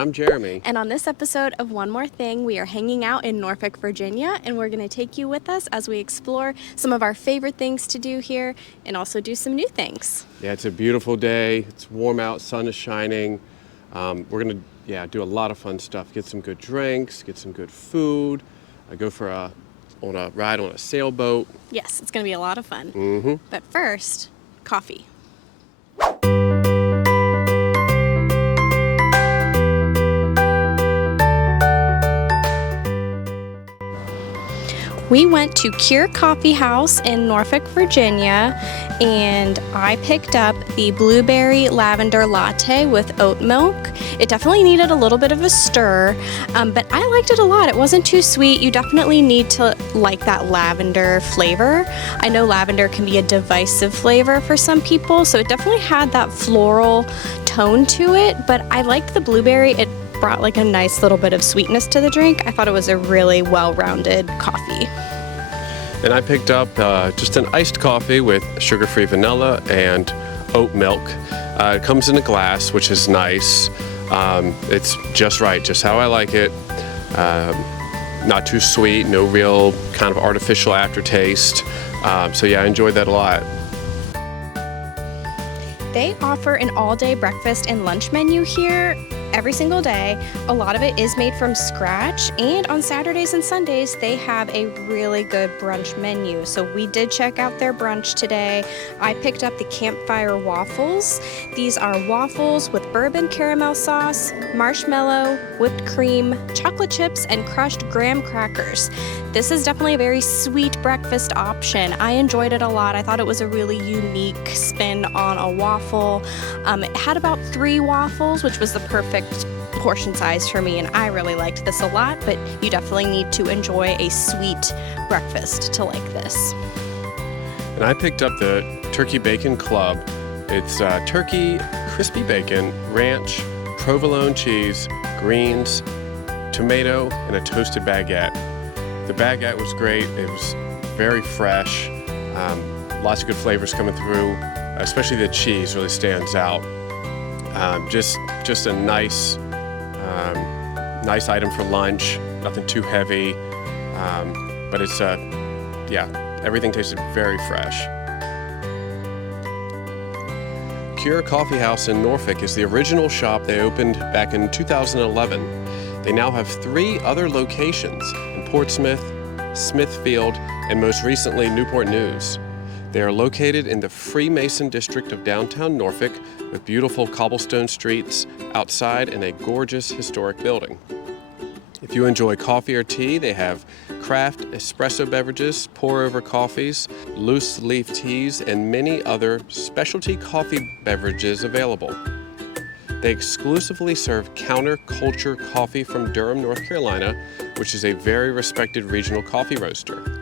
I'm Jeremy. And on this episode of One More Thing, we are hanging out in Norfolk, Virginia, and we're going to take you with us as we explore some of our favorite things to do here and also do some new things. Yeah, it's a beautiful day. It's warm out, sun is shining. We're going to do a lot of fun stuff. Get some good drinks, get some good food, go for a ride on a sailboat. Yes, it's going to be a lot of fun. But first, coffee. We went to Cure Coffee House in Norfolk, Virginia, and I picked up the blueberry lavender latte with oat milk. It definitely needed a little bit of a stir, but I liked it a lot. It wasn't too sweet. You definitely need to like that lavender flavor. I know lavender can be a divisive flavor for some people, so it definitely had that floral tone to it, but I liked the blueberry. It brought like a nice little bit of sweetness to the drink. I thought it was a really well-rounded coffee. And I picked up just an iced coffee with sugar-free vanilla and oat milk. It comes in a glass, which is nice. It's just right, just how I like it. Not too sweet, no real kind of artificial aftertaste. So yeah, I enjoyed that a lot. They offer an all-day breakfast and lunch menu here every single day. A lot of it is made from scratch, and on Saturdays and Sundays they have a really good brunch menu. So we did check out their brunch today. I picked up the campfire waffles. These are waffles with bourbon caramel sauce, marshmallow, whipped cream, chocolate chips, and crushed graham crackers. This is definitely a very sweet breakfast option. I enjoyed it a lot. I thought it was a really unique spin on a waffle. It had about 3 waffles, which was the perfect portion size for me, and I really liked this a lot, but you definitely need to enjoy a sweet breakfast to like this. And I picked up the Turkey Bacon Club. It's turkey, crispy bacon, ranch, provolone cheese, greens, tomato, and a toasted baguette. The baguette was great. It was very fresh. Lots of good flavors coming through, especially the cheese really stands out. Just a nice item for lunch. Nothing too heavy, but it's everything tasted very fresh. Cure Coffee House in Norfolk is the original shop they opened back in 2011. They now have 3 other locations in Portsmouth, Smithfield, and most recently Newport News. They are located in the Freemason district of downtown Norfolk with beautiful cobblestone streets outside and a gorgeous historic building. If you enjoy coffee or tea, they have craft espresso beverages, pour-over coffees, loose leaf teas, and many other specialty coffee beverages available. They exclusively serve counterculture coffee from Durham, North Carolina, which is a very respected regional coffee roaster.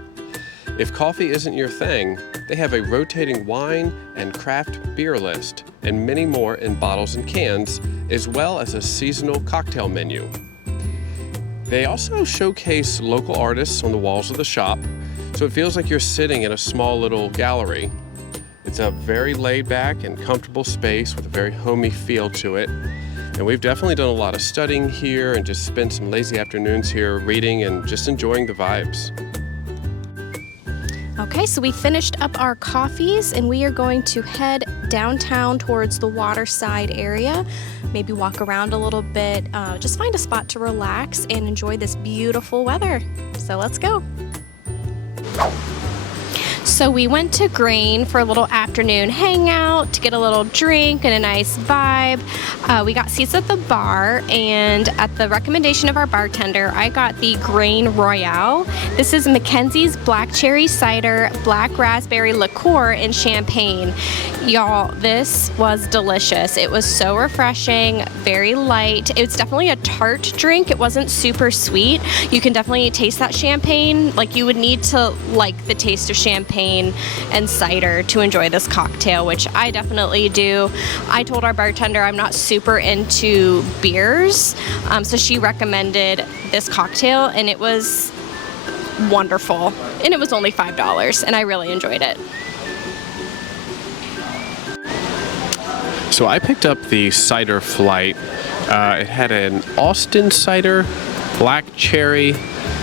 If coffee isn't your thing, they have a rotating wine and craft beer list and many more in bottles and cans, as well as a seasonal cocktail menu. They also showcase local artists on the walls of the shop, so it feels like you're sitting in a small little gallery. It's a very laid back and comfortable space with a very homey feel to it. And we've definitely done a lot of studying here and just spent some lazy afternoons here reading and just enjoying the vibes. Okay, so we finished up our coffees and we are going to head downtown towards the waterside area. Maybe walk around a little bit, just find a spot to relax and enjoy this beautiful weather. So let's go. So we went to Grain for a little afternoon hangout to get a little drink and a nice vibe. We got seats at the bar, and at the recommendation of our bartender, I got the Grain Royale. This is Mackenzie's Black Cherry Cider, Black Raspberry Liqueur, and Champagne. Y'all, this was delicious. It was so refreshing, very light. It's definitely a tart drink. It wasn't super sweet. You can definitely taste that champagne. Like, you would need to like the taste of champagne and cider to enjoy this cocktail, which I definitely do. I told our bartender I'm not super into beers, so she recommended this cocktail, and it was wonderful. And it was only $5, and I really enjoyed it. So I picked up the Cider Flight It had an Austin cider, black cherry,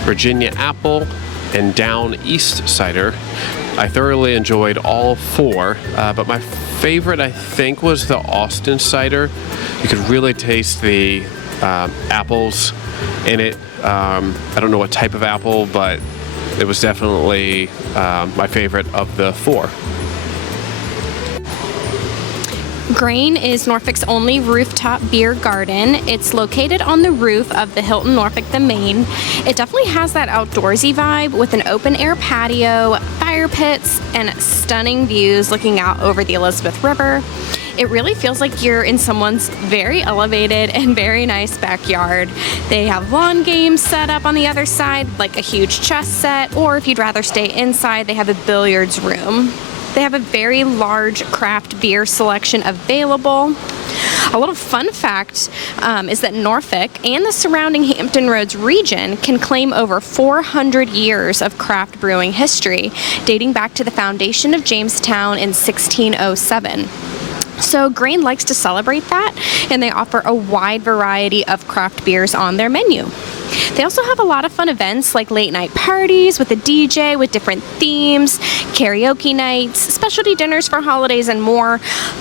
Virginia apple, and down east cider. I thoroughly enjoyed all four, but my favorite I think was the Austin cider. You could really taste the apples in it. I don't know what type of apple, but it was definitely my favorite of the four. Grain is Norfolk's only rooftop beer garden. It's located on the roof of the Hilton Norfolk The Main. It definitely has that outdoorsy vibe with an open air patio, fire pits, and stunning views looking out over the Elizabeth River. It really feels like you're in someone's very elevated and very nice backyard. They have lawn games set up on the other side, like a huge chess set, or if you'd rather stay inside, they have a billiards room. They have a very large craft beer selection available. A little fun fact is that Norfolk and the surrounding Hampton Roads region can claim over 400 years of craft brewing history, dating back to the foundation of Jamestown in 1607. So Grain likes to celebrate that, and they offer a wide variety of craft beers on their menu. They also have a lot of fun events like late night parties with a DJ with different themes, karaoke nights, specialty dinners for holidays, and more.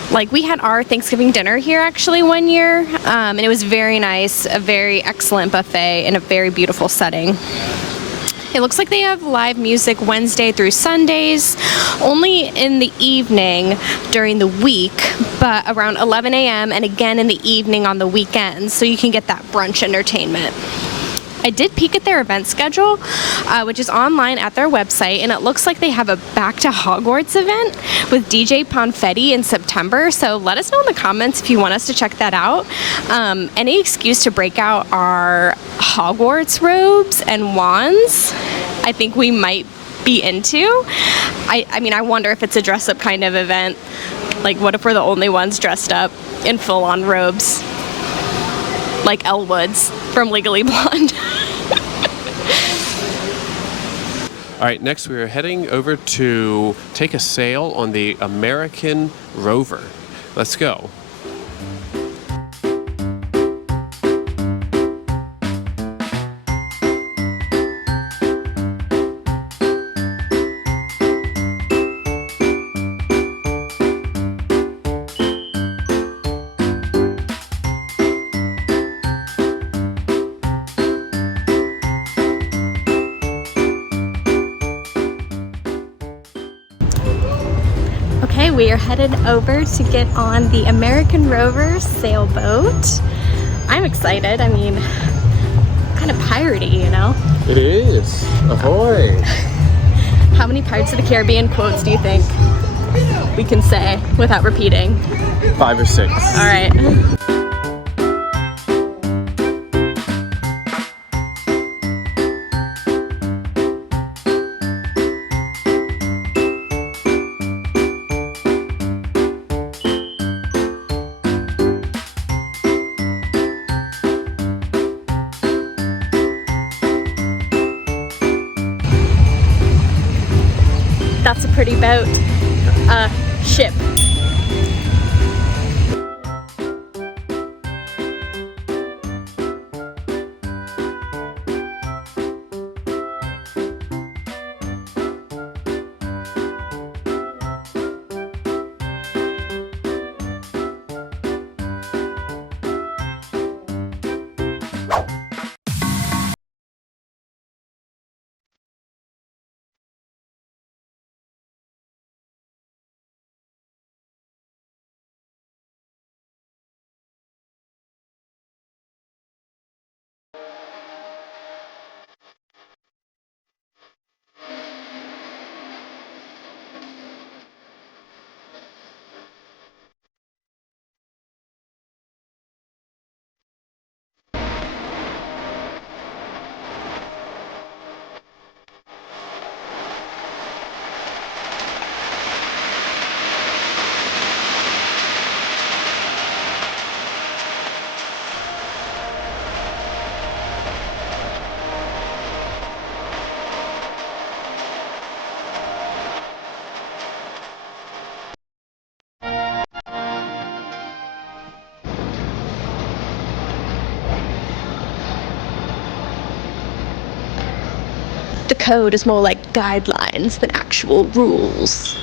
Like we had our Thanksgiving dinner here actually one year, and it was very nice, a very excellent buffet in a very beautiful setting. It looks like they have live music Wednesday through Sundays, only in the evening during the week, but around 11 a.m. and again in the evening on the weekends, so you can get that brunch entertainment. I did peek at their event schedule, which is online at their website, and it looks like they have a Back to Hogwarts event with DJ Ponfetti in September, so let us know in the comments if you want us to check that out. Any excuse to break out our Hogwarts robes and wands, I think we might be into. I mean, I wonder if it's a dress-up kind of event. Like, what if we're the only ones dressed up in full-on robes? Like Elle Woods from Legally Blonde. All right, next we are heading over to take a sail on the American Rover. Let's go. Okay, we are headed over to get on the American Rover sailboat. I'm excited. I mean, kind of piratey, you know? It is. Ahoy! How many Pirates of the Caribbean quotes do you think we can say without repeating? 5 or 6. All right. That's a pretty boat. Ship. the code is more like guidelines than actual rules.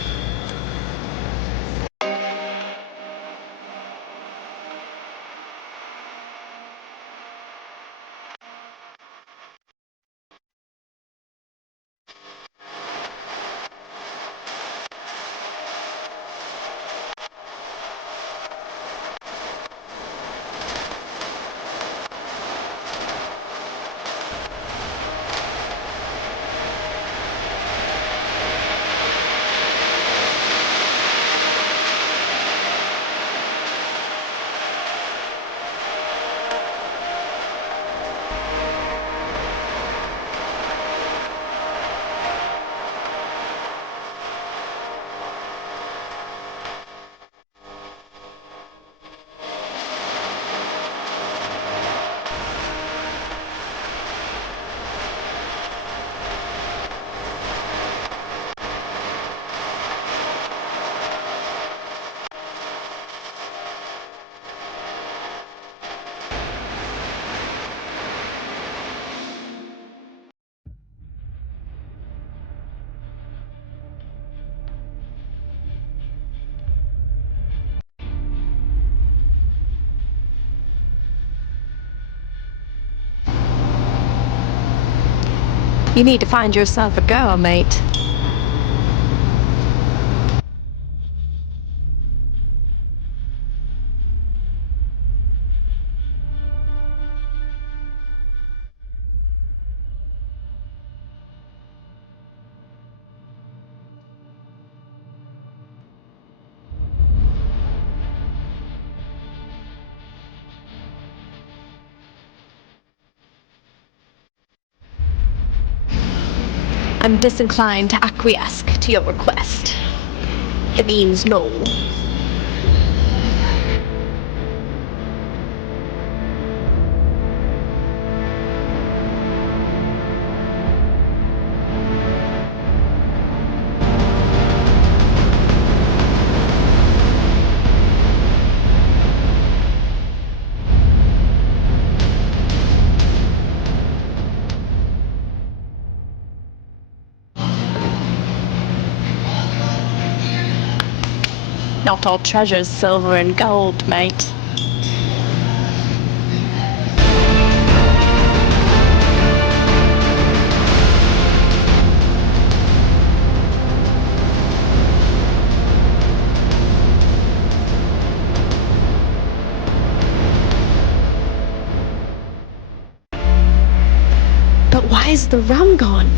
You need to find yourself a girl, mate. I'm disinclined to acquiesce to your request. It means no. Not all treasure's silver and gold, mate. But why is the rum gone?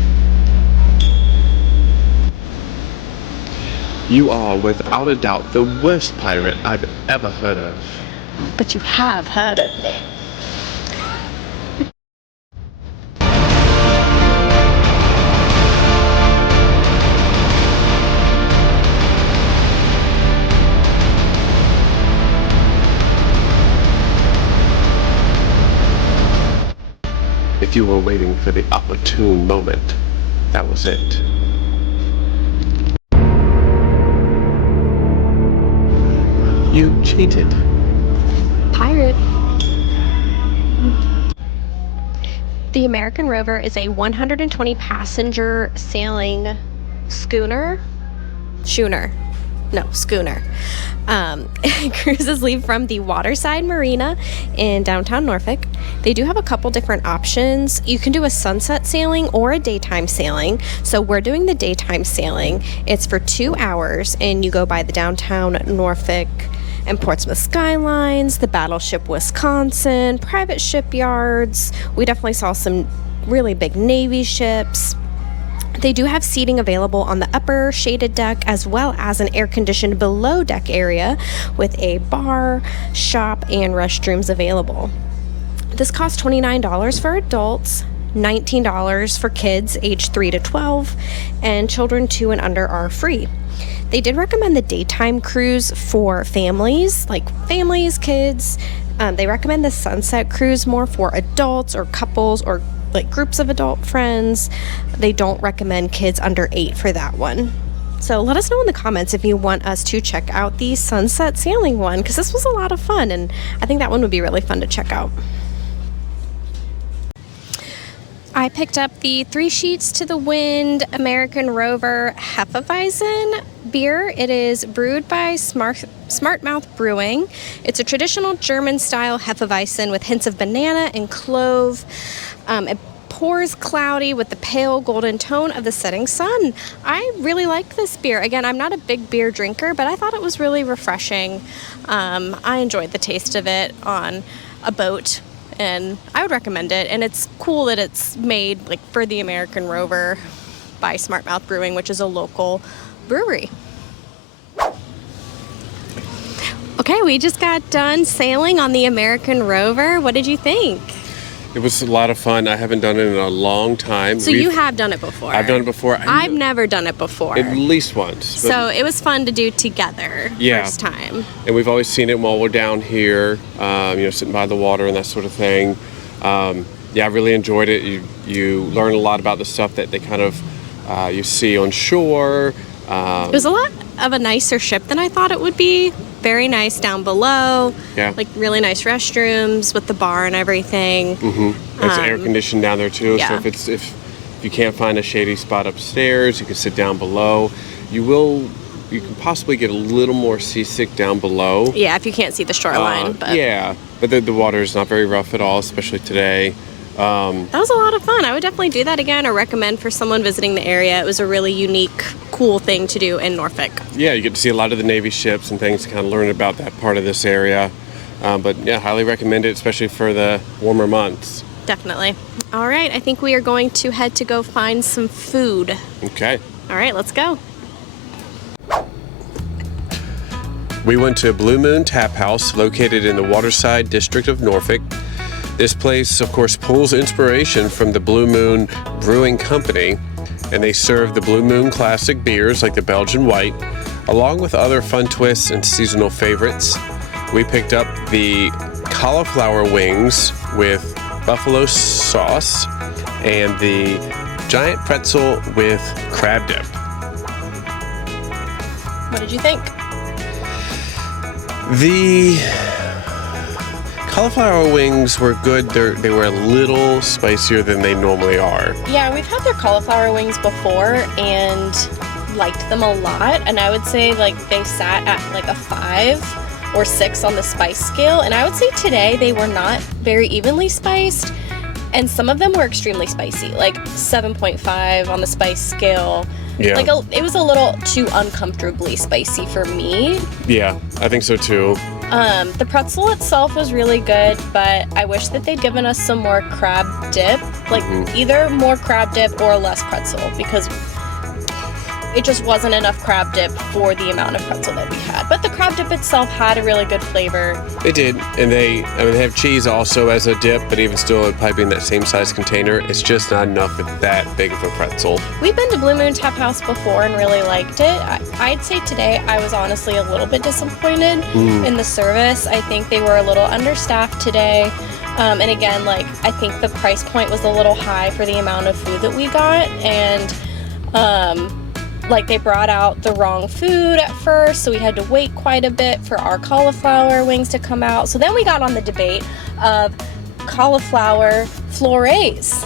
You are, without a doubt, the worst pirate I've ever heard of. But you have heard of me. If you were waiting for the opportune moment, that was it. You cheated. Pirate. The American Rover is a 120 passenger sailing schooner. Schooner. Cruises leave from the Waterside Marina in downtown Norfolk. They do have a couple different options. You can do a sunset sailing or a daytime sailing. So we're doing the daytime sailing. It's for 2 hours, and you go by the downtown Norfolk and Portsmouth skylines, the battleship Wisconsin, private shipyards. We definitely saw some really big Navy ships. They do have seating available on the upper shaded deck as well as an air-conditioned below deck area with a bar, shop, and restrooms available. This costs $29 for adults, $19 for kids aged 3 to 12, and children 2 and under are free. They did recommend the daytime cruise for families, kids. They recommend the sunset cruise more for adults or couples or like groups of adult friends. They don't recommend kids under 8 for that one. So let us know in the comments if you want us to check out the sunset sailing one, because this was a lot of fun, and I think that one would be really fun to check out. I I picked up the 3 Sheets to the Wind American Rover Hefeweizen beer. It is brewed by Smart Mouth Brewing. It's a traditional German-style Hefeweizen with hints of banana and clove. It pours cloudy with the pale golden tone of the setting sun. I really liked this beer. Again, I'm not a big beer drinker, but I thought it was really refreshing. I enjoyed the taste of it on a boat, and I would recommend it. And it's cool that it's made like for the American Rover by Smart Mouth Brewing, which is a local brewery. Okay, we just got done sailing on the American Rover. What did you think? It was a lot of fun. I haven't done it in a long time. So you have done it before? I've done it before. I've never done it before. At least once. So it was fun to do together first time. And we've always seen it while we're down here, sitting by the water and that sort of thing. I really enjoyed it. You learn a lot about the stuff that they kind of you see on shore. It was a lot of a nicer ship than I thought it would be. Very nice down below. Yeah. Like really nice restrooms with the bar and everything. Mm-hmm. It's air conditioned down there too. Yeah. So if you can't find a shady spot upstairs, you can sit down below. You can possibly get a little more seasick down below. Yeah, if you can't see the shoreline. But the water is not very rough at all, especially today. That was a lot of fun. I would definitely do that again or recommend for someone visiting the area. It was a really unique, cool thing to do in Norfolk. Yeah, you get to see a lot of the Navy ships and things to kind of learn about that part of this area. But yeah, highly recommend it, especially for the warmer months. Definitely. All right, I think we are going to head to go find some food. Okay. All right, let's go. We went to Blue Moon Tap House, located in the Waterside district of Norfolk. This place, of course, pulls inspiration from the Blue Moon Brewing Company, and they serve the Blue Moon classic beers like the Belgian White, along with other fun twists and seasonal favorites. We picked up the cauliflower wings with buffalo sauce and the giant pretzel with crab dip. What did you think? The cauliflower wings were good. They were a little spicier than they normally are. Yeah, we've had their cauliflower wings before and liked them a lot. And I would say like they sat at like a 5 or 6 on the spice scale. And I would say today they were not very evenly spiced. And some of them were extremely spicy, like 7.5 on the spice scale. Yeah. Like it was a little too uncomfortably spicy for me. Yeah, I think so too. The pretzel itself was really good, but I wish that they'd given us some more crab dip, like either more crab dip or less pretzel, because it just wasn't enough crab dip for the amount of pretzel that we had. But the crab dip itself had a really good flavor. They did, and they have cheese also as a dip, but even still, it'd probably be in that same size container. It's just not enough with that big of a pretzel. We've been to Blue Moon Tap House before and really liked it. I'd say today I was honestly a little bit disappointed in the service. I think they were a little understaffed today. And again, like I think the price point was a little high for the amount of food that we got, and like they brought out the wrong food at first, so we had to wait quite a bit for our cauliflower wings to come out. So then we got on the debate of cauliflower florets.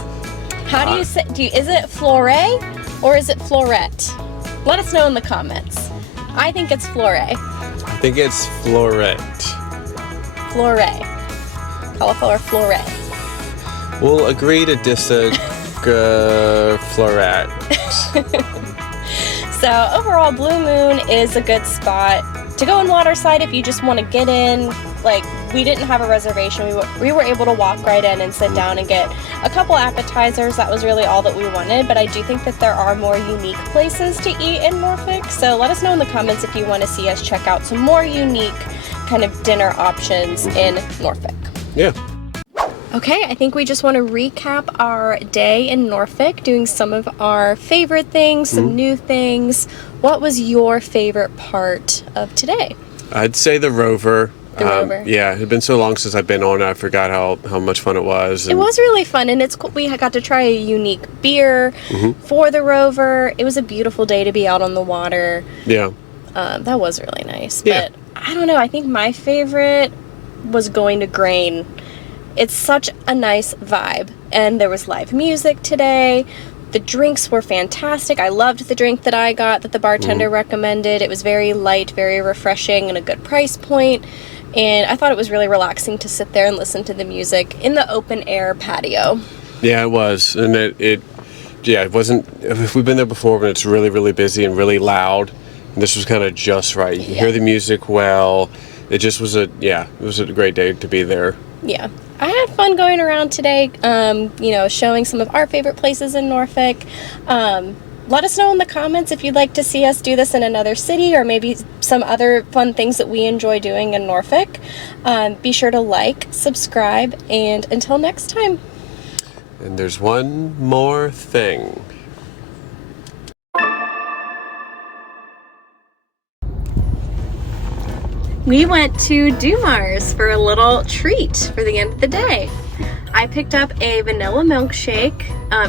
How do you say, is it floret or is it floret? Let us know in the comments. I think it's floret. I think it's floret. Floret. Cauliflower floret. We'll agree to disagree. Floret. So overall, Blue Moon is a good spot to go in Waterside if you just want to get in. Like, we didn't have a reservation. We were able to walk right in and sit down and get a couple appetizers. That was really all that we wanted. But I do think that there are more unique places to eat in Norfolk. So let us know in the comments if you want to see us check out some more unique kind of dinner options in Norfolk. Yeah. Okay, I think we just want to recap our day in Norfolk, doing some of our favorite things, some new things. What was your favorite part of today? I'd say the Rover. The Rover. Yeah, it had been so long since I've been on it, I forgot how much fun it was. It was really fun, and it's cool. We got to try a unique beer for the Rover. It was a beautiful day to be out on the water. Yeah. That was really nice. Yeah. But I don't know, I think my favorite was going to Grain. it's such a nice vibe. And there was live music today. The drinks were fantastic. I loved the drink that I got that the bartender recommended. It was very light, very refreshing, and a good price point. And I thought it was really relaxing to sit there and listen to the music in the open air patio. Yeah, it was. And it wasn't, if we've been there before when it's really, really busy and really loud, and this was kind of just right. You can hear the music well. It just was it was a great day to be there. Yeah. I had fun going around today, showing some of our favorite places in Norfolk. Let us know in the comments if you'd like to see us do this in another city or maybe some other fun things that we enjoy doing in Norfolk. Be sure to like, subscribe, and until next time. And there's one more thing. We went to Dumars for a little treat for the end of the day. I picked up a vanilla milkshake.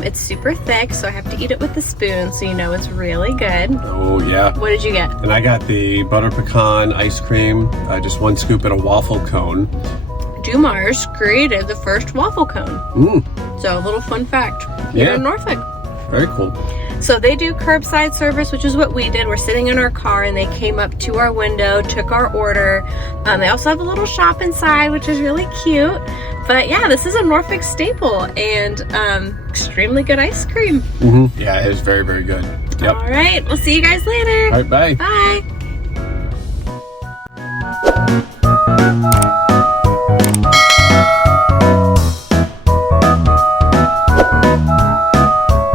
It's super thick, so I have to eat it with a spoon, so you know it's really good. Oh, yeah. What did you get? And I got the butter pecan ice cream, just one scoop in a waffle cone. Dumars created the first waffle cone. So a little fun fact here in Norfolk. Very cool. So they do curbside service, which is what we did. We're sitting in our car and they came up to our window, took our order. They also have a little shop inside, which is really cute. But yeah, this is a Norfolk staple and extremely good ice cream. Yeah, it is very, very good. Yep. All right, we'll see you guys later. All right, bye. Bye.